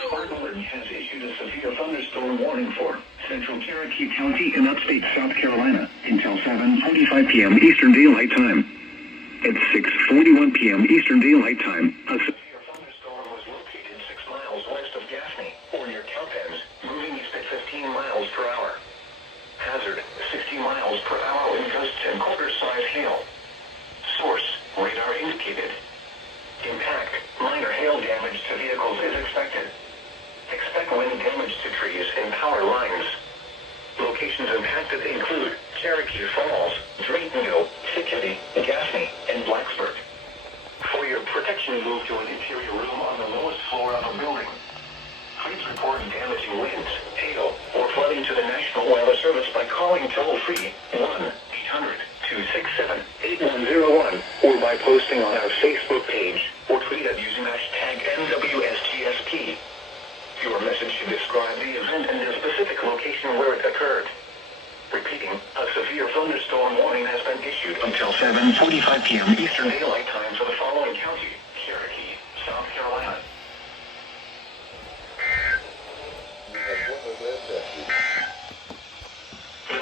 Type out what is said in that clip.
has issued a severe thunderstorm warning for Central Cherokee County in upstate South Carolina until 7:45 p.m. Eastern Daylight Time. At 6:41 p.m. Eastern Daylight Time, a severe thunderstorm was located 6 miles west of Gaffney, or near Cowpens, moving east at 15 miles per hour. Hazard, 60 miles per hour wind gusts and quarter-size hail. Source, radar indicated. Impact, minor hail damage to vehicles is expected. Expect wind damage to trees and power lines. Locations impacted include Cherokee Falls, Draytonville, Chickadee, Gaffney, and Blacksburg. For your protection, move to an interior room on the lowest floor of a building. Please report damaging winds, hail, or flooding to the National Weather Service by calling toll-free 1-800-267-8101 or by posting on our Facebook page or tweet us using hashtag NWSGSP. Your message should describe the event and the specific location where it occurred. Repeating, a severe thunderstorm warning has been issued until 7:45 p.m. Eastern Daylight Time for the following county.